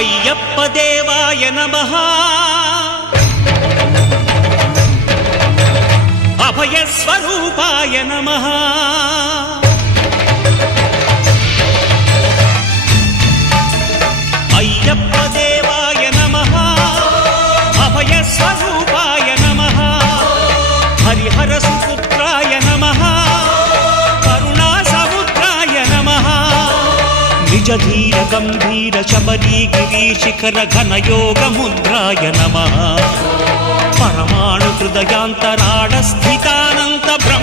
అయ్యప్ప దేవాయ నమః అభయ స్వరూపాయ నమః అయ్యప్ప దేవాయ నమః అభయ స్వరూపాయ నమః హరిహర సుపుత్రాయ నమః కరుణా సముద్రాయ నమః నిజ ధీర గంభీర శబరీ గిరీశిఖర ఘన యోగ ముద్రాయ నమః పరమాణు హృదయాంతరాళ స్థితానంత బ్రహ్మ